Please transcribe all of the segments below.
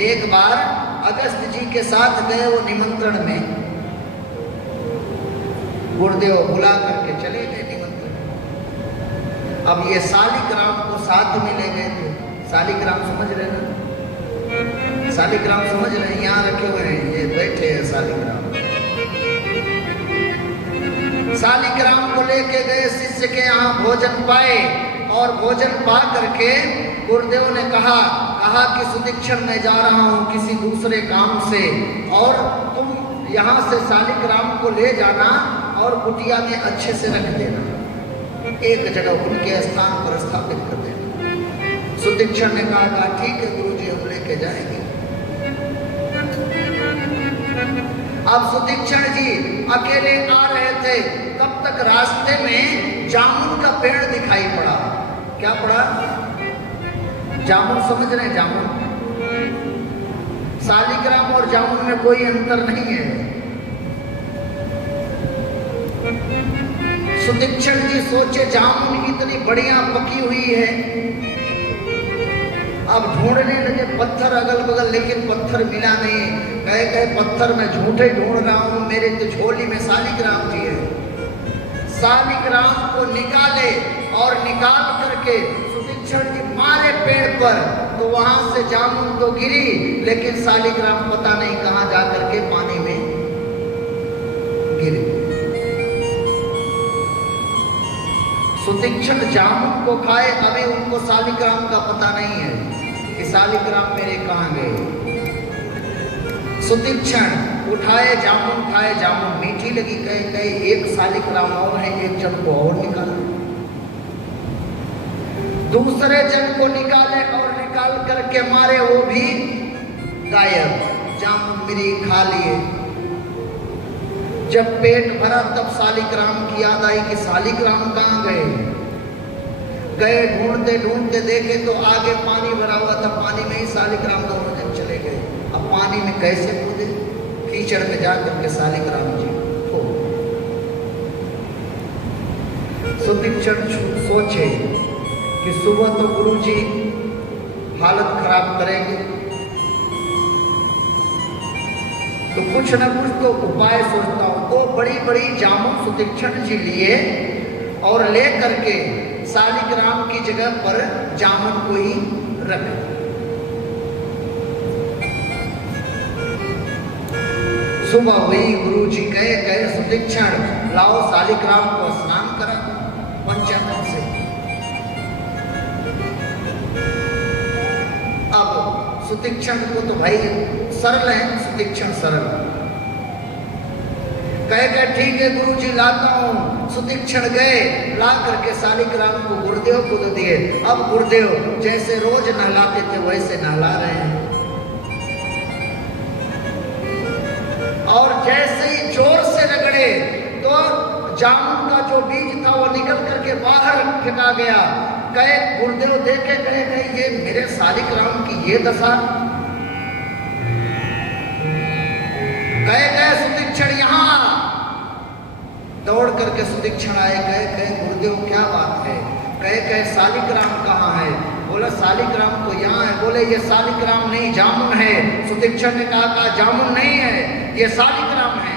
एक बार अगस्त जी के साथ गए वो निमंत्रण में, गुरुदेव बुला करके चले गए निमंत्रण। अब ये शालिग्राम को साथ में ले गए थे। शालिग्राम समझ रहे ना? शालिग्राम समझ रहे हैं? यहाँ रखे हुए हैं, ये बैठे हैं शालिग्राम। शालिग्राम को लेके गए, शिष्य के यहाँ भोजन पाए और भोजन पा करके गुरुदेव ने कहा कि सुदीक्षण मैं जा रहा हूँ किसी दूसरे काम से, और तुम यहाँ से शालिग्राम को ले जाना और कुटिया में अच्छे से रख देना, एक जगह उनके स्थान पर स्थापित कर देना। सुदीक्षण ने कहा ठीक है गुरुजी, हम लेके जाएंगे। अब सुदीक्षण जी अकेले आ रहे थे, तब तक रास्ते में जामुन का पेड़ दिखाई पड़ा। क्या पड़ा? जामुन समझ रहे हैं? जामुन, शालिग्राम और जामुन में कोई अंतर नहीं है। सुदीक्षण जी सोचे जामुन इतनी बढ़िया पकी हुई है। अब ढूंढने लगे पत्थर अगल बगल, लेकिन पत्थर मिला नहीं। कहे पत्थर में झूठे ढूंढ रहा हूं, मेरे तो झोली में शालिग्राम जी है। शालिग्राम को निकाले और निकाल करके सुदीक्षण जी मारे पेड़ पर, तो वहां से जामुन तो गिरी, लेकिन शालिग्राम पता नहीं कहां जा करके पानी में गिरी। सुदीक्षण जामुन को खाए, अभी उनको शालिग्राम का पता नहीं है कि शालिग्राम मेरे कहां गए। सुदीक्षण उठाए जामुन, खाए, जामुन मीठी लगी, कहे एक शालिग्राम और है, एक जन को और निकाला। दूसरे जन को निकाले और निकाल करके मारे, वो भी गायब, जामुन मिली, खा लिए। जब पेट भरा तब शालिग्राम की याद आई कि शालिग्राम कहाँ गए। ढूंढते ढूंढते देखे तो आगे पानी भरा हुआ था, पानी में ही शालिग्राम दोनों जन चले गए। अब पानी में कैसे कूदे? कीचड़ में जाकर के शालिग्राम जी खो। सुदीक्षण सोचे कि सुबह तो गुरुजी हालत खराब करेंगे, तो कुछ न कुछ तो उपाय सोचता हूं। तो बड़ी बड़ी जामुन सुदीक्षण जी लिए और ले करके शालिग्राम की जगह पर जामुन को ही रख। सुबह हुई, गुरुजी कहे सुदीक्षण लाओ शालिग्राम को स्नान करा पंचामृत से। अब सुदीक्षण को तो भाई सरल है, सुदीक्षण सरल कहे ठीक है गुरुजी लाता हूं। सुदीक्षण गए, ला करके शालिग्राम को गुरुदेव को दे दिए। अब गुरुदेव जैसे रोज नहलाते थे वैसे नहला रहे हैं, और जैसे ही जोर से रगड़े तो जामुन का जो बीज था वो निकल करके बाहर फेंका गया। कहे गुरुदेव देखे, कहे ये मेरे शालिग्राम की ये दशा। कहे सुदीक्षण यहाँ। दौड़ करके सुदीक्षण आए, कहे गुरुदेव क्या बात है? कहे शालिग्राम कहाँ है? बोला शालिग्राम तो यहाँ है। बोले ये शालिग्राम नहीं जामुन है। सुदीक्षण ने कहा जामुन नहीं है, ये शालिग्राम है।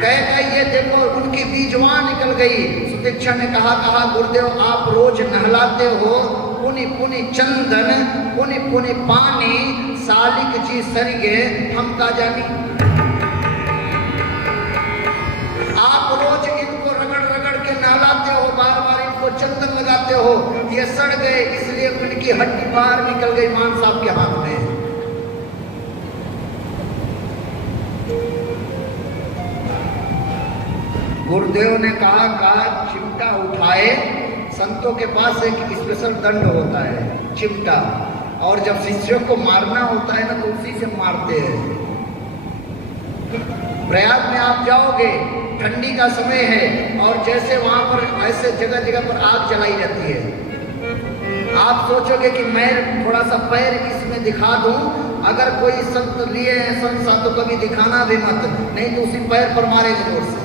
कहे ये देखो उनकी बीजवां निकल गई। सुदीक्षण ने कहा गुरुदेव आप रोज नहलाते हो, पुनि पुनि चंदन पुनि पुनि पानी, शालिक जी सरिगे हम का जानी। आप रोज इनको रगड़ रगड़ के नहलाते हो, बार बार इनको चंदन लगाते हो, ये सड़ गए, इसलिए उनकी हड्डी बाहर निकल गई मांस आपके हाथ में। गुरुदेव ने कहा चिमटा उठाए। संतों के पास एक स्पेशल दंड होता है चिमटा, और जब शिष्यों को मारना होता है ना तो उसी से मारते हैं। प्रयाग में आप जाओगे, ठंडी का समय है, और जैसे वहां पर ऐसे जगह जगह पर आग जलाई जाती है। आप सोचोगे कि मैं थोड़ा सा पैर इसमें दिखा दूं, अगर कोई संत लिए हैं संत तो कभी दिखाना भी मत, नहीं तो उसी पैर पर मारेंगे जोर से।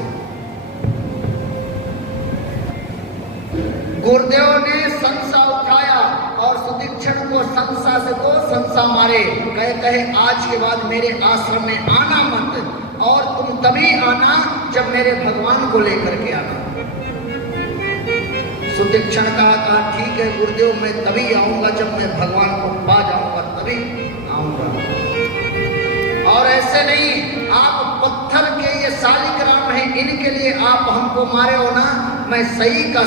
गुरुदेव ने संसा उठाया और सुदीक्षण सुतीक्षण को संसा से 2 संसा मारे, कहे आज के बाद मेरे आश्रम में आना मत, और तुम तभी आना जब मेरे भगवान को लेकर के आना। सुतीक्षण कहा ठीक है गुरुदेव, मैं तभी आऊंगा जब मैं भगवान को पा जाऊंगा, तभी आऊंगा। और ऐसे नहीं, आप पत्थर के ये शालिग्राम हैं, इनके लिए आप हमको मारे हो ना, मैं सही का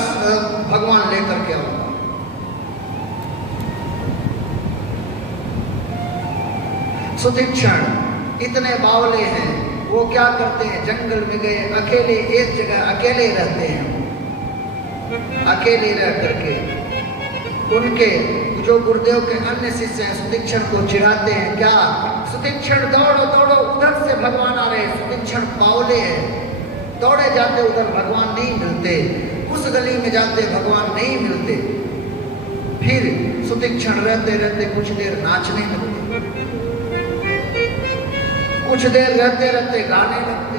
भगवान लेकर के आऊंगा। सुतीक्षण इतने बावले हैं, वो क्या करते हैं, जंगल में गए, अकेले एक जगह अकेले रहते हैं। अकेले रह करके उनके जो गुरुदेव के अन्य शिष्य हैं सुतीक्षण को चिढ़ाते हैं, क्या सुतीक्षण दौड़ो दौड़ो, उधर से भगवान आ रहे। सुतीक्षण बावले हैं, दौड़े जाते उधर भगवान नहीं मिलते, उस गली में जाते भगवान नहीं मिलते। फिर सुतीक्षण रहते रहते कुछ देर नाचने लगते, कुछ देर रहते रहते गाने लगते,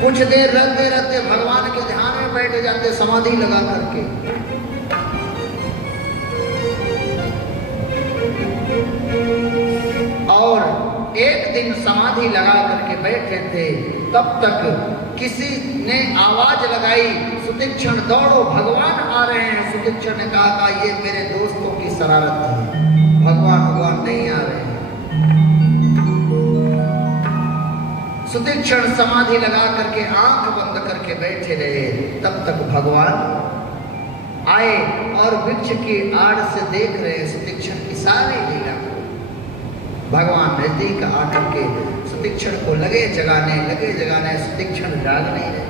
कुछ देर रहते रहते भगवान के ध्यान में बैठ जाते समाधि लगा करके। और एक दिन समाधि लगा करके बैठे थे, तब तक किसी ने आवाज लगाई, सुतीक्षण दौड़ो भगवान आ रहे हैं। सुतीक्षण ने कहा ये मेरे दोस्तों की शरारत है, भगवान नहीं आ रहे हैं। सुतीक्षण समाधि लगा करके आंख बंद करके बैठे रहे, तब तक भगवान आए और वृक्ष की आड़ से देख रहे सुतीक्षण की सारी लीला को। भगवान नजदीक आकर के सुतीक्षण को लगे जगाने, सुतीक्षण जाग नहीं रहे।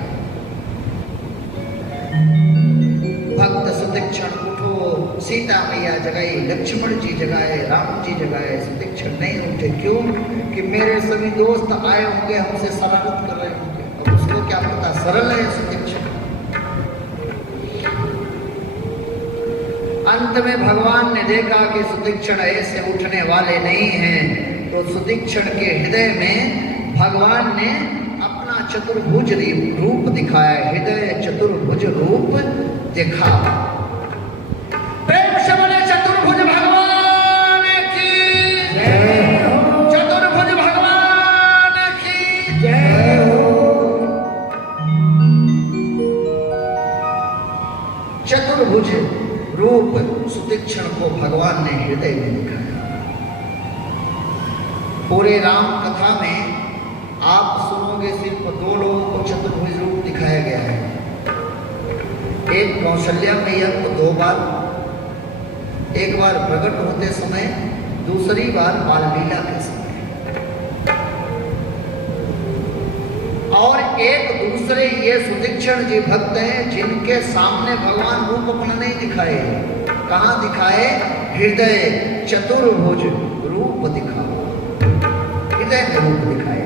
भक्त सुतीक्षण उठो, सीता मैया जगाई, लक्ष्मण जी जगाए, राम जी जगाए, सुतीक्षण नहीं उठे। क्यों? कि मेरे सभी दोस्त आए होंगे, हमसे शरारत कर रहे होंगे। अब उसको क्या पता, सरल है सुतीक्षण। अंत में भगवान ने देखा कि सुतीक्षण ऐसे उठने वाले नहीं हैं, तो सुतीक्षण के हृदय में भगवान ने अपना चतुर्भुज रूप दिखाया। हृदय चतुर्भुज रूप दिखा। प्रेम से बोले चतुर्भुज भगवान की जय हो, चतुर्भुज भगवान की जय हो। चतुर्भुज रूप सुतीक्षण को भगवान ने हृदय में दिखाया। पूरे राम कथा में आप सुनोगे सिर्फ 2 लोगों को चतुर्भुज रूप दिखाया गया है। एक कौशल्या मैया को 2 बार, एक बार प्रकट होते समय, दूसरी बार बाल लीला के समय। और एक दूसरे ये सुतीक्षण जी भक्त हैं जिनके सामने भगवान रूप अपना नहीं दिखाए। कहाँ दिखाए? हृदय चतुर्भुज रूप दिखाओ, हृदय में रूप दिखाए।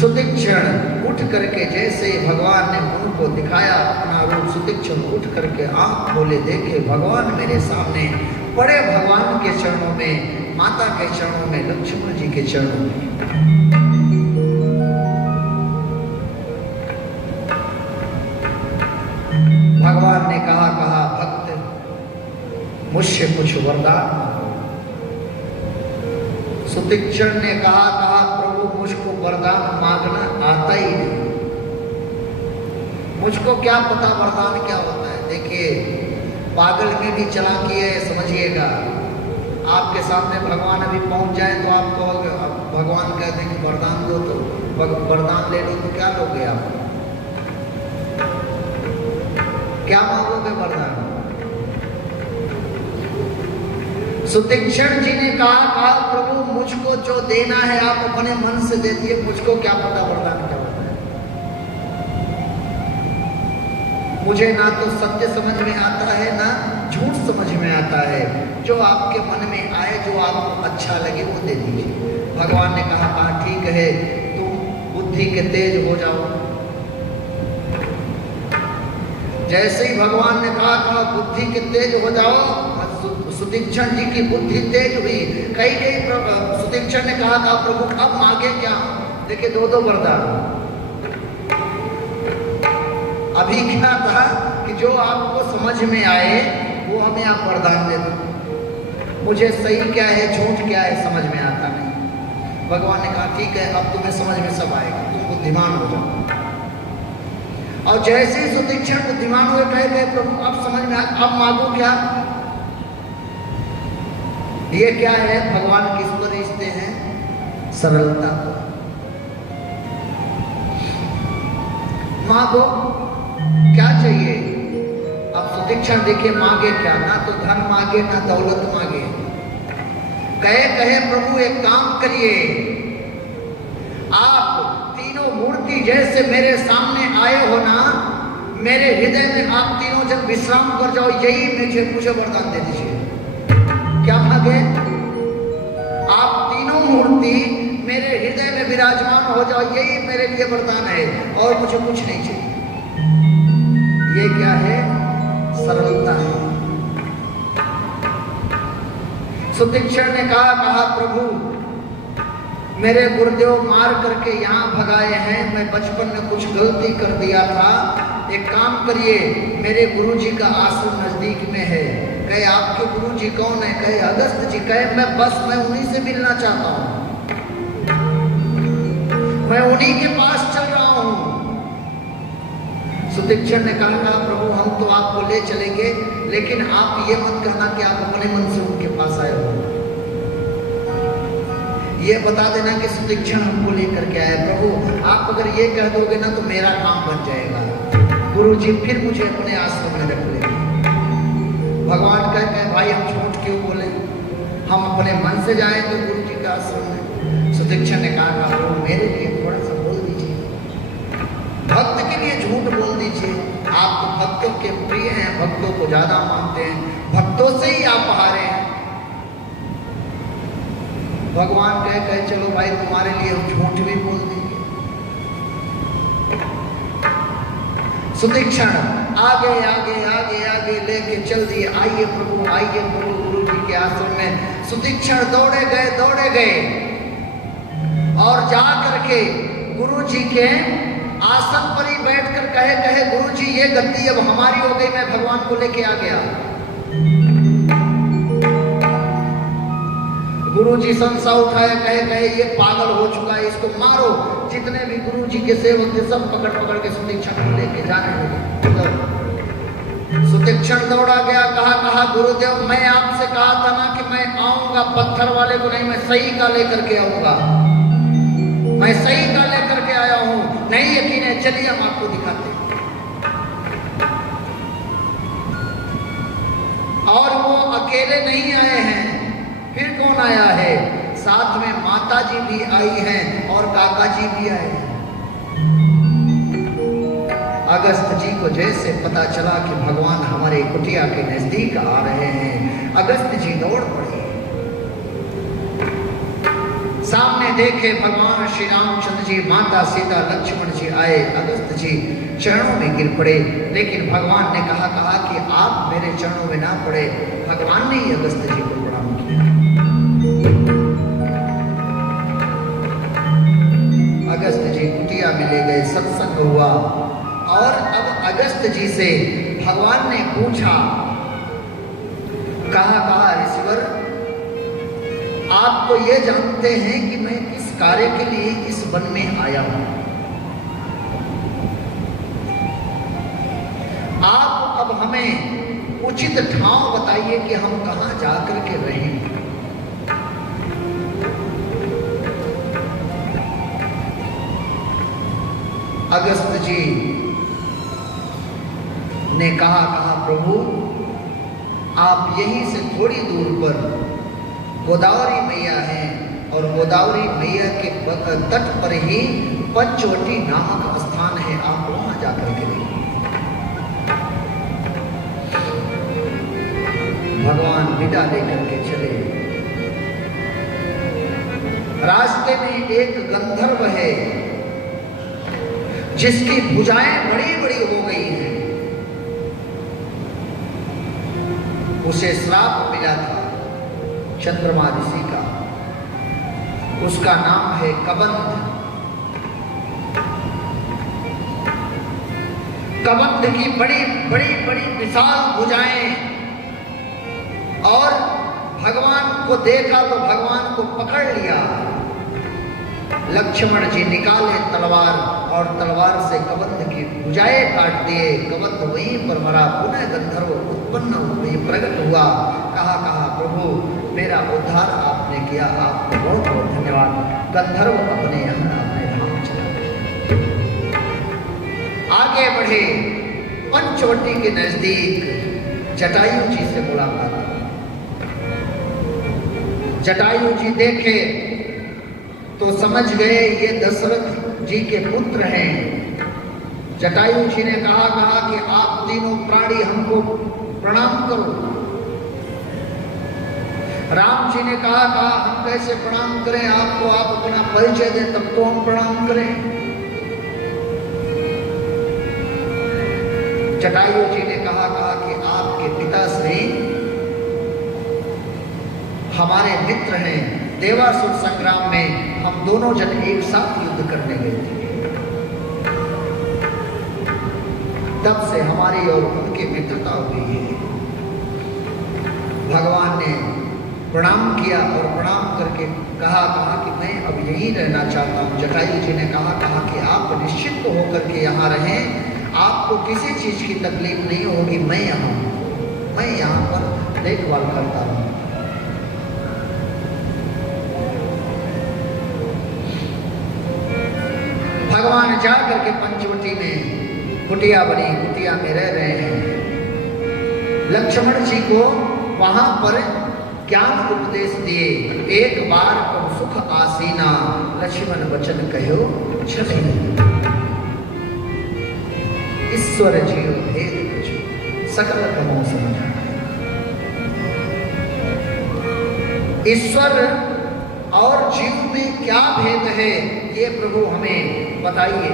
सुतीक्षण उठ करके जैसे भगवान ने उनको दिखाया अपना रूप, सुतीक्षण उठ करके आंख खोले, देखे भगवान मेरे सामने पड़े, भगवान के चरणों में, माता के चरणों में, लक्ष्मण जी के चरणों में। भगवान ने कहा भक्त मुझसे कुछ वरदान। सुतीक्षण ने कहा प्रभु मुझको वरदान मांगना आता ही नहीं, मुझको क्या पता वरदान क्या होता है। देखिए पागल में भी चालाकी है, समझिएगा। आपके सामने भगवान अभी पहुंच जाए तो आप कहोगे, भगवान कहते हैं कि वरदान दो, तो वरदान ले लो, तो क्या लोगे आप? क्या मांगोगे वरदान? सुतीक्षण जी ने कहा प्रभु मुझको जो देना है आप अपने मन से दे दिए, मुझको क्या पता वरदान क्या होता है। मुझे ना तो सत्य समझ में आता है, ना झूठ समझ में आता है। जो आपके मन में आए, जो आपको अच्छा लगे वो दे दीजिए। भगवान ने कहा ठीक है, तुम बुद्धि के तेज हो जाओ। जैसे ही भगवान ने कहा बुद्धि के तेज हो जाओ, सुतीक्षण जी की बुद्धि तेज हुई। कई सुतीक्षण ने कहा प्रभु अब मांगे क्या? देखिए 2 वरदान। अभी क्या था कि जो आपको समझ में आए वो हमें आप वरदान दे दो। मुझे सही क्या है झूठ क्या है समझ में आता नहीं। भगवान ने कहा ठीक है, अब तुम्हें समझ में सब आएगा, तुम बुद्धिमान हो जाओ। और जैसे ही सुतीक्षण बुद्धिमान हुए कहे गए प्रभु अब समझ में अब मांगो क्या। ये क्या है, भगवान किस पर रिश्ते हैं? सरलता को। मांगो क्या चाहिए। अब सुतीक्षण देखिए मांगे क्या, ना तो धन मांगे ना दौलत मांगे। कहे प्रभु एक काम करिए, आप तीनों मूर्ति जैसे मेरे सामने आए हो ना, मेरे हृदय में आप तीनों जन विश्राम कर जाओ, यही मुझे वरदान दे दीजिए। क्या मांगे? आप तीनों मूर्ति मेरे हृदय में विराजमान हो जाओ, यही मेरे लिए वरदान है और मुझे कुछ नहीं चाहिए। ये क्या है? सरलता है। सुतीक्षण ने कहा प्रभु मेरे गुरुदेव मार करके यहाँ भगाए हैं, मैं बचपन में कुछ गलती कर दिया था, एक काम करिए, मेरे गुरुजी का आश्रम नजदीक में है। कहे आपके गुरुजी कौन है? कहे अगस्त जी। कहे मैं उन्हीं से मिलना चाहता हूँ, मैं उन्हीं के पास चल रहा हूँ। सुतीक्षण ने कहा प्रभु हम तो आपको ले चलेंगे, लेकिन आप ये मत कहना कि आप अपने मन से उनके पास आए हो। ये बता देना कि सुतीक्षण हमको लेकर के आए। प्रभु आप अगर ये कह दोगे ना तो मेरा काम बन जाएगा, गुरुजी फिर मुझे अपने आश्रम में रख लेंगे। भगवान कहते हैं भाई हम झूठ क्यों बोले, हम अपने मन से जाएंगे गुरुजी के आश्रम में। सुतीक्षण ने कहा प्रभु मेरे लिए थोड़ा सा बोल दीजिए, भक्त के लिए झूठ बोल दीजिए। आप तो भक्तों के प्रिय हैं, भक्तों को ज्यादा मानते हैं, भक्तों से ही आप हारे हैं। भगवान कहे चलो भाई तुम्हारे लिए हम झूठ भी बोल देंगे। सुतीक्षण आगे आगे आगे आगे लेके चल दिए। आइए प्रभु गुरु जी के आश्रम में। सुतीक्षण दौड़े गए और जा करके गुरु जी के आसन पर ही बैठकर कहे गुरु जी ये गद्दी अब हमारी हो गई, मैं भगवान को लेके आ गया। गुरुजी संसा उठाए कहे ये पागल हो चुका है, इसको मारो। जितने भी गुरुजी के सेवक थे सब पकड़ के सुतीक्षण को लेके जाने लगे। सुतीक्षण दौड़ा गया, कहा गुरुदेव मैं आपसे कहा था ना कि मैं आऊंगा पत्थर वाले को नहीं, मैं सही का लेकर के आऊंगा, मैं सही का लेकर के आया हूं। नहीं यकीन है, चलिए हम आपको दिखाते हैं। और वो अकेले नहीं आए हैं, फिर कौन आया है? साथ में माता जी भी आई हैं और काका जी भी आए हैं। अगस्त जी को जैसे पता चला कि भगवान हमारे कुटिया के नजदीक आ रहे हैं, अगस्त जी दौड़ पड़े। सामने देखे भगवान श्री रामचंद्र जी, माता सीता, लक्ष्मण जी आए। अगस्त जी चरणों में गिर पड़े, लेकिन भगवान ने कहा कि आप मेरे चरणों में ना पड़े। भगवान ने ही अगस्त जी को प्रणाम किया। अगस्त जी कुटिया में ले गए, सत्संग हुआ। और अब अगस्त जी से भगवान ने पूछा, कहा ईश्वर आप तो ये जानते हैं कि मैं किस कार्य के लिए इस वन में आया हूं, आप अब हमें उचित ठाव बताइए कि हम कहां जाकर के रहें। अगस्त जी ने कहा प्रभु आप यहीं से थोड़ी दूर पर गोदावरी मैया है, और गोदावरी मैया के तट पर ही पंचवटी नामक स्थान है, आप वहां जाकर के रहिए। भगवान विदा लेकर के चले। रास्ते में एक गंधर्व है जिसकी भुजाएं बड़ी बड़ी हो गई हैं। उसे श्राप मिला था चंद्रमा ऋषि का, उसका नाम है कबंध। कबंध की बड़ी बड़ी बड़ी विशाल भुजाएं, और भगवान को देखा तो भगवान को पकड़ लिया। लक्ष्मण जी निकाले तलवार और तलवार से कबंध की भुजाएं काट दिए। कबंध वहीं पर मरा। पुनः गंधर्व उत्पन्न हुए, प्रकट हुआ। कहा प्रभु मेरा उद्धार आपने किया, आपको बहुत बहुत धन्यवाद। गंधर्व अपने यहाँ अपने धाम चला। आगे बढ़े, पंचवटी के नजदीक जटायु जी से मुलाकात। जटायु जी देखे तो समझ गए ये दशरथ जी के पुत्र हैं। जटायु जी ने कहा कि आप तीनों प्राणी हमको प्रणाम करो। राम जी ने कहा हम कैसे प्रणाम करें आपको, आप अपना परिचय दें तब तो हम प्रणाम करें। जटायु जी ने कहा कि आपके पिता श्री हमारे मित्र हैं। देवासुर संग्राम में हम दोनों जन एक साथ युद्ध करने गए थे, तब से हमारी और उनकी मित्रता हुई है। भगवान ने प्रणाम किया और प्रणाम करके कहा कि मैं अब यहीं रहना चाहता हूँ। जटायु जी ने कहा कि आप निश्चिंत होकर के यहाँ रहें, आपको किसी चीज की तकलीफ नहीं होगी। मैं यहाँ पर देखभाल करता हूँ। भगवान जा करके पंचवटी में कुटिया बनी, कुटिया में रह रहे हैं। लक्ष्मण जी को वहां पर ज्ञान उपदेश दिए। एक बार पर सुख आसीना, लक्ष्मण वचन कहो छले। ईश्वर जीव भेद कुछ सकल कमो समझा। ईश्वर और जीव में क्या भेद है ये प्रभु हमें बताइए।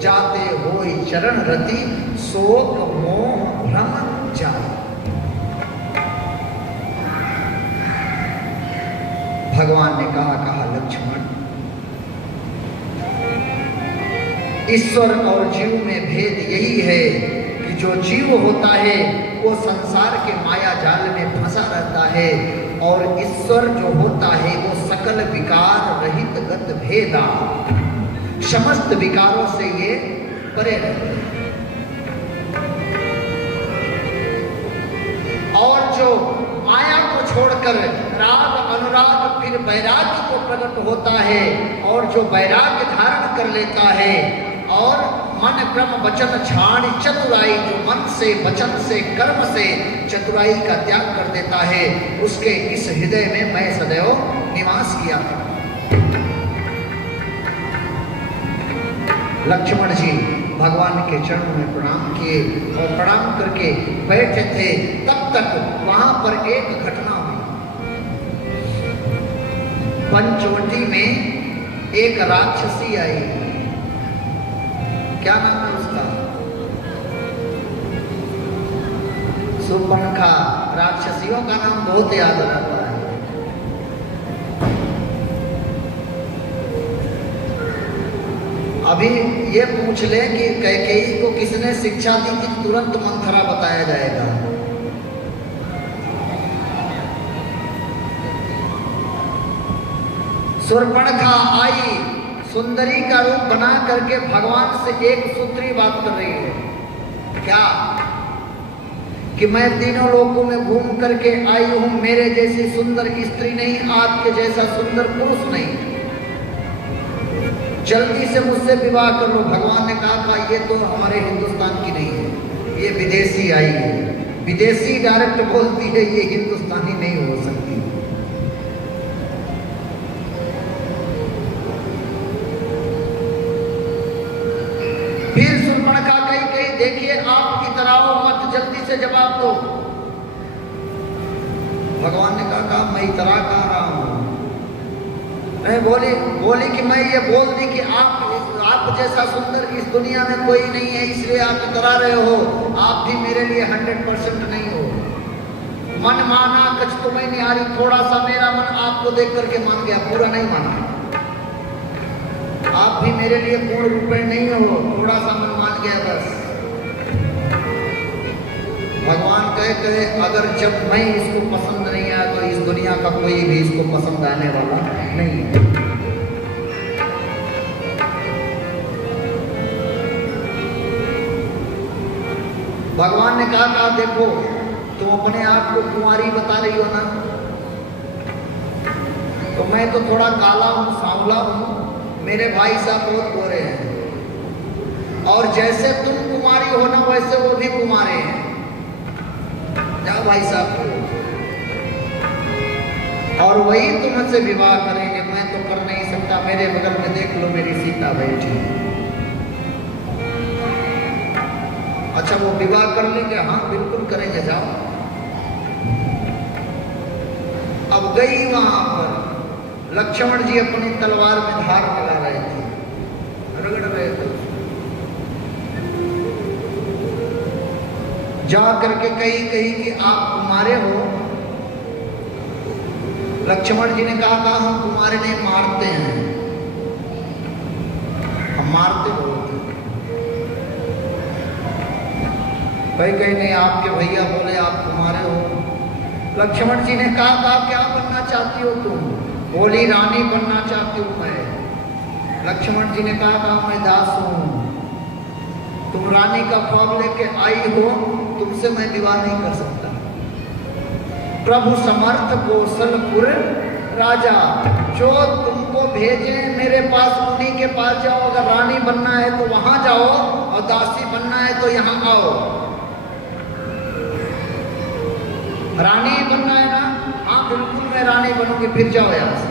जाते होय चरण रति, शोक मोह भ्रम जाए। भगवान ने कहा लक्ष्मण, ईश्वर और जीव में भेद यही है कि जो जीव होता है वो संसार के माया जाल में फंसा रहता है, और ईश्वर जो होता है वो सकल विकार रहित गत भेदा, समस्त विकारों से ये परे रहते हैं। और जो माया को छोड़कर राग अनुराग फिर वैराग्य को प्रकट होता है, और जो वैराग्य धारण कर लेता है और मन क्रम वचन छाड़ चतुराई, जो मन से वचन से कर्म से चतुराई का त्याग कर देता है, उसके इस हृदय में मैं सदैव निवास किया था। लक्ष्मण जी भगवान के चरणों में प्रणाम किए और प्रणाम करके बैठे थे। तब तक वहां पर एक घटना हुई। पंचवटी में एक राक्षसी आई। क्या नाम है उसका? सुपर्णखा। राक्षसियों का नाम बहुत याद रहता है। अभी ये पूछ ले कि कैकेयी को किसने शिक्षा दी थी, तुरंत मंथरा बताया जाएगा। सुपर्णखा आई, सुंदरी का रूप बना करके भगवान से एक सूत्री बात कर रही है। क्या? कि मैं तीनों लोकों में घूम करके आई हूं, मेरे जैसी सुंदर स्त्री नहीं, आपके जैसा सुंदर पुरुष नहीं, जल्दी से मुझसे विवाह कर लो। भगवान ने कहा ये तो हमारे हिंदुस्तान की नहीं है, ये विदेशी आई है। विदेशी डायरेक्ट बोलती है, ये हिंदुस्तानी नहीं हो सकती। फिर सुपर्णखा कही देखिए आप इतराओ मत, जल्दी से जवाब दो। भगवान ने कहा मैं इतरा कह रहा हूं। बोली कि मैं ये बोल दी कि आप जैसा सुंदर इस दुनिया में कोई नहीं है, इसलिए आप इतरा रहे हो। आप भी मेरे लिए 100% नहीं हो। मन माना कछ तुम्हें निहारी, थोड़ा सा मेरा मन आपको देख करके मान गया, पूरा नहीं माना। आप भी मेरे लिए पूर्ण रूप में नहीं हो, थोड़ा सा मन मान गया बस। भगवान कहे अगर जब मैं इसको पसंद नहीं आया तो इस दुनिया का कोई भी इसको पसंद आने वाला नहीं है। भगवान ने कहा देखो तुम अपने आप को कुंवारी बता रही हो ना, तो मैं तो थोड़ा काला हूं, सांवला हूं, मेरे भाई साहब बहुत गोरे हैं, और जैसे तुम कुमारी हो ना वैसे वो भी कुमारे हैं। जाओ भाई साहब को, और वही तुमसे विवाह करेंगे, मैं तो कर नहीं सकता। मेरे बगल में देख लो मेरी सीता बैठी। अच्छा वो विवाह कर लेंगे? हाँ बिल्कुल करेंगे, जाओ। अब गई वहां पर, लक्ष्मण जी अपनी तलवार में धार लगा रहे थे, रगड़ रहे थे। जा करके कही कि आप कुमारे हो। लक्ष्मण जी ने कहा हम कुमारे नहीं, मारते हैं, हम मारते बोलते। कहीं नहीं, आपके भैया बोले आप कुमारे हो। लक्ष्मण जी ने कहा क्या बनना चाहती हो तुम? बोली रानी बनना चाहती हूं मैं। लक्ष्मण जी ने कहा मैं दास हूं, तुम रानी का ख्वाब लेके आई हो, तुमसे मैं विवाह नहीं कर सकता। प्रभु समर्थ कौशलपुर राजा, जो तुमको भेजे मेरे पास उन्हीं के पास जाओ। अगर रानी बनना है तो वहां जाओ, और दासी बनना है तो यहां आओ। रानी बनना है ना? हाँ बिल्कुल मैं रानी बनूंगी, फिर जाओ यहां से।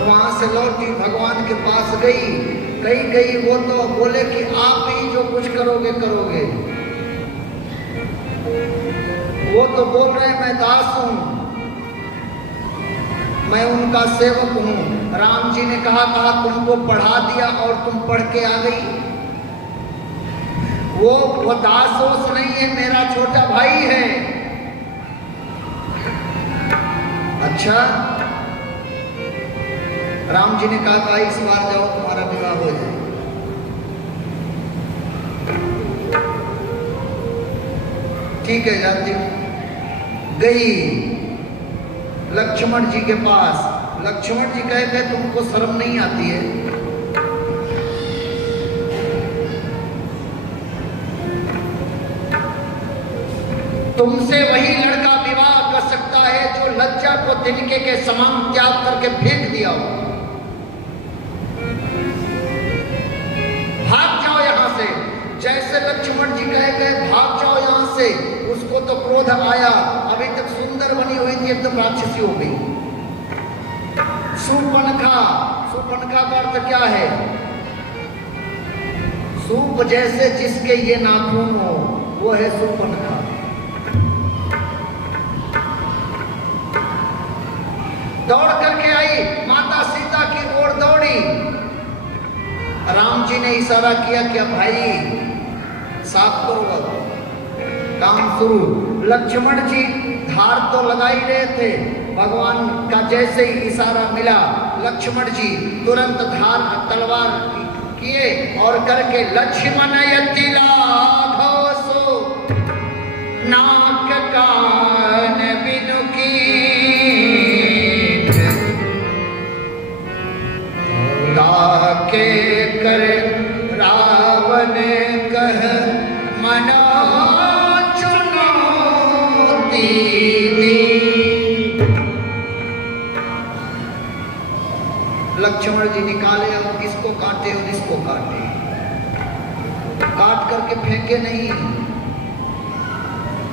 वहां से लौटी, भगवान के पास गई। वो तो बोले कि आप ही जो कुछ करोगे करोगे। वो तो बोल रहे मैं दास हूं, मैं उनका सेवक हूं। राम जी ने कहा तुमको पढ़ा दिया और तुम पढ़ के आ गई। वो दास ओस नहीं है, मेरा छोटा भाई है। अच्छा, राम जी ने कहा इस बार जाओ, तुम्हारा विवाह हो जाए। ठीक है जाती हूं। गई लक्ष्मण जी के पास। लक्ष्मण जी कहे तुमको शर्म नहीं आती है? तुमसे वही लड़का विवाह कर सकता है जो लज्जा को तिनके के समान त्याग करके फेंक दिया हो। भाग जाओ यहां से। जैसे लक्ष्मण जी कहे भाग जाओ यहां से, उसको तो क्रोध आया। अभी तक सुंदर बनी हुई थी, एकदम राक्षसी हो गई। सुपनखा का अर्थ क्या है? सूप जैसे जिसके ये नाखून हो, वो है सुपनखा। दौड़ करके आई, माता सीता की ओर दौड़ी। राम जी ने इशारा किया कि अब भाई साफ करो, काम शुरू। लक्ष्मण जी धार तो लगा ही रहे थे, भगवान का जैसे ही इशारा मिला, लक्ष्मण जी तुरंत धार तलवार किए और करके लक्ष्मण यति लाघवसो नाक कान बिनु के कर रावण कह मना चुनौती दी। लक्ष्मण जी निकाले, अब इसको काटे और इसको काटे। काट करके फेंके नहीं,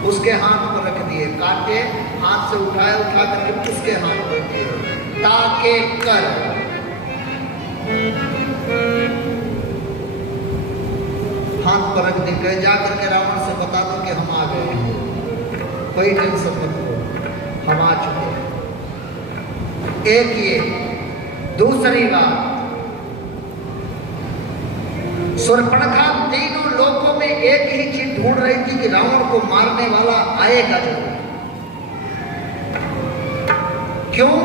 उसके हाथ पर रख दिए। काटे, हाथ से उठाए, उठा करके उसके हाथ पर दिए। ताके कर हाथ पर रख दी। कहे जा करके रावण से बता दो कि हम आ गए हैं, कोई टेंशन मत लो, हम आ चुके हैं। एक ये। दूसरी बात, शूर्पणखा तीनों लोगों में एक ही चीज ढूंढ रही थी कि रावण को मारने वाला आएगा जरूर। क्यों?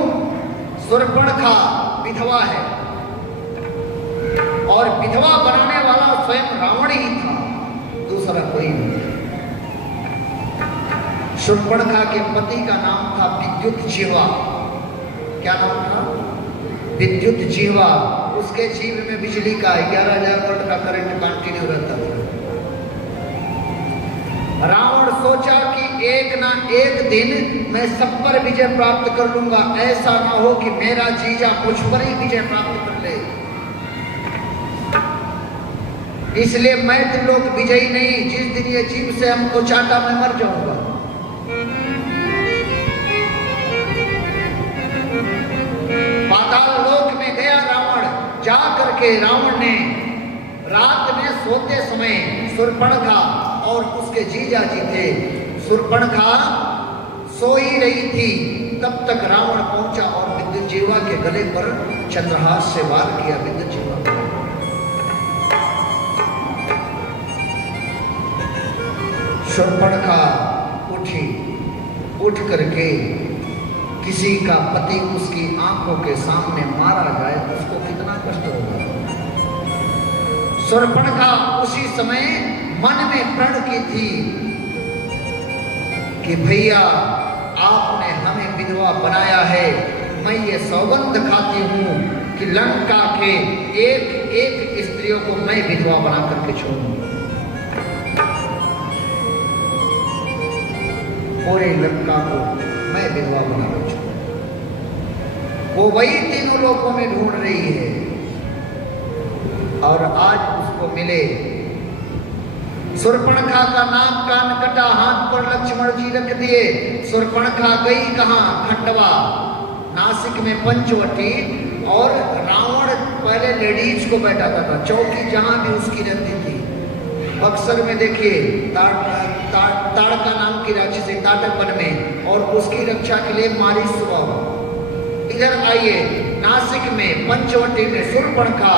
शूर्पणखा विधवा है, और विधवा बनाने वाला स्वयं रावण ही था। दूसरा कोई नहीं। शूर्पणखा के पति का नाम था विद्युत जिह्वा। क्या नाम था? विद्युत जिह्वा। उसके जीव में बिजली का 11,000 वोल्ट का करंट कंटिन्यू रहता था। रावण सोचा कि एक ना एक दिन मैं सब पर विजय प्राप्त कर लूंगा, ऐसा ना हो कि मेरा जीजा मुझ पर ही विजय प्राप्त कर ले। इसलिए मैं त्रिलोक विजयी नहीं, जिस दिन ये जीव से हमको चाटा मैं मर जाऊंगा। पाताल लोक में गया रावण। जा करके रावण ने रात में सोते समय शूर्पणखा और उसके जीजा जी थे, शूर्पणखा सोई रही थी, तब तक रावण पहुंचा और विद्युत जिह्वा के गले पर चंद्रहास से वार किया। विद्युत जिह्वा शूर्पणखा उठी। उठ करके किसी का पति उसकी आंखों के सामने मारा जाए तो उसको कितना कष्ट होगा। शूर्पणखा उसी समय मन में प्रण की थी कि भैया आपने हमें विधवा बनाया है, मैं ये सौगंध खाती हूं कि लंका के एक एक स्त्रियों को मैं विधवा बना करके छोड़ूंगा। पूरे लंका को मैं विधवा बना कर छोड़ूंगा। वो वही तीनों लोकों में ढूंढ रही है और आज उसको मिले। शूर्पणखा का नाक कान कटा, हाथ पर लक्ष्मण जी रख दिए। शूर्पणखा गई कहाँ? खंडवा, नासिक में पंचवटी। और रावण पहले लेडीज को बैठाता था, चौकी जहां भी उसकी रहती थी। बक्सर में देखिए ताड़का नाम की राक्षसी ताटकवन में, और उसकी रक्षा के लिए मारी स्वभाव। इधर आइए नासिक में पंचवटी में शूर्पणखा,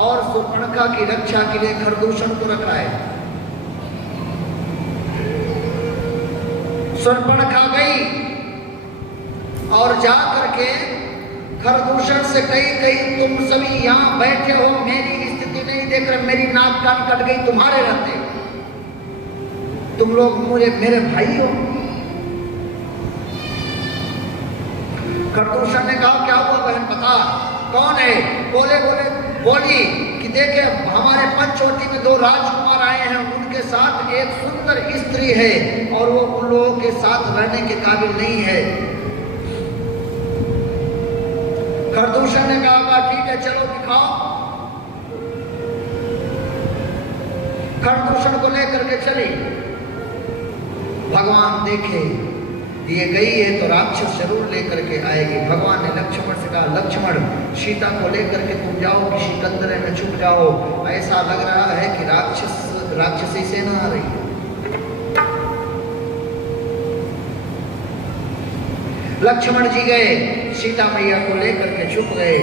और शूर्पणखा की रक्षा के लिए खरदूषण को रखा है। शूर्पणखा गई और जा करके खरदूषण से कही तुम सभी यहाँ बैठे हो, मेरी स्थिति नहीं देख रहे, मेरी नाक कान कट गई तुम्हारे रहते, तुम लोग मुझे मेरे भाई हो। खरदूषण ने कहा क्या हुआ बहन बता, कौन है? बोली कि देखे हमारे पंचवटी में 2 राजकुमार आए हैं, उनके साथ एक सुंदर स्त्री है और वो उन लोगों के साथ रहने के काबिल नहीं है। खरदूषण ने कहा ठीक है चलो दिखाओ। खरदूषण को लेकर के चली। भगवान देखे ये गई है तो राक्षस जरूर लेकर के आएगी। भगवान ने लक्ष्मण से कहा लक्ष्मण सीता को लेकर के तुम जाओ, किसी कंदरे में छुप जाओ, ऐसा लग रहा है कि राक्षसी सेना आ रही है। लक्ष्मण जी गए, सीता मैया को लेकर के छुप गए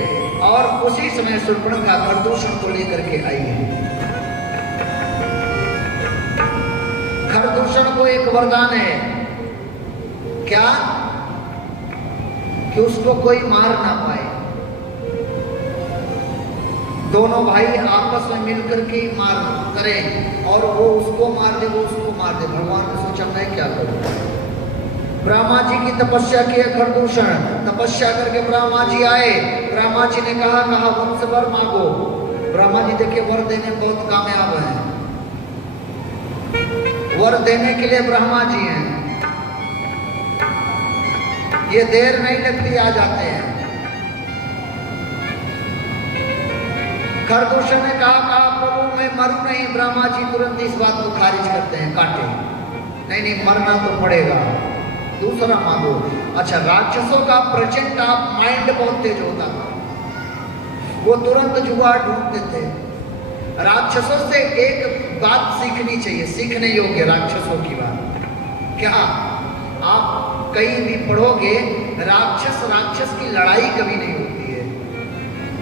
और उसी समय शूर्पणखा खरदूषण को लेकर के आई है। खरदूषण को एक वरदान है, क्या? कि उसको कोई मार ना पाए। दोनों भाई आपस में मिलकर के मार करें, और वो उसको मार दे वो उसको मार दे। भगवान ने सोचा मैं क्या करूं। ब्रह्मा जी की तपस्या की है खरदूषण। तपस्या करके ब्रह्मा जी आए। ब्रह्मा जी ने कहा वंश वर मांगो। ब्रह्मा जी देखिए वर देने बहुत कामयाब हैं। वर देने के लिए ब्रह्मा जी हैं, ये देर नहीं लगती आ जाते हैं। खरदूषण ने कहा प्रभु मैं मरूं नहीं। ब्रह्मा जी तुरंत इस बात को खारिज करते हैं, काटे। नहीं मरना तो पड़ेगा, दूसरा मांगो। अच्छा, राक्षसों का प्रचंड माइंड बहुत तेज होता था, वो तुरंत जुगाड़ ढूंढते थे। राक्षसों से एक बात सीखनी चाहिए, सीखने योग्य राक्षसों की बात। क्या आप कहीं भी पढ़ोगे राक्षस की लड़ाई कभी नहीं होती है।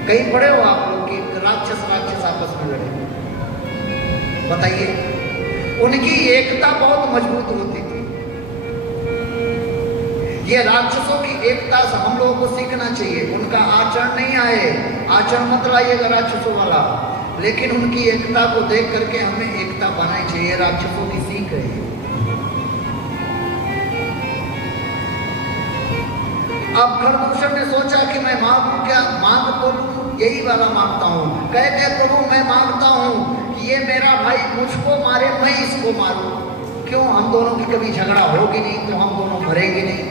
कहीं पढ़े हो आप लोग कि राक्षस आपस में लड़े? बताइए। उनकी एकता बहुत मजबूत होती थी। ये राक्षसों की एकता से हम लोगों को सीखना चाहिए। उनका आचरण नहीं आए, आचरण मत लाइएगा राक्षसों वाला। लेकिन उनकी एकता को देख करके हमें एकता बनानी चाहिए। राक्षसों की सीख है। अब खरदूषण ने सोचा कि मैं मांगू क्या, मांग तो लूं, यही वाला मांगता हूं। कह प्रभु मैं मांगता हूं कि ये मेरा भाई मुझको मारे, मैं इसको मारूं। क्यों, हम दोनों की कभी झगड़ा होगी नहीं तो हम दोनों मरेंगे नहीं।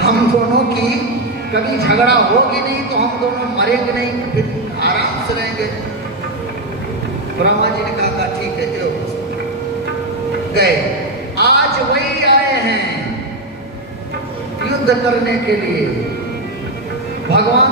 हम दोनों की कभी झगड़ा होगी नहीं तो हम दोनों मरेंगे नहीं, फिर आराम से रहेंगे। ब्रह्मा जी ने कहा ठीक है, जो गए। आज वही आए हैं युद्ध करने के लिए। भगवान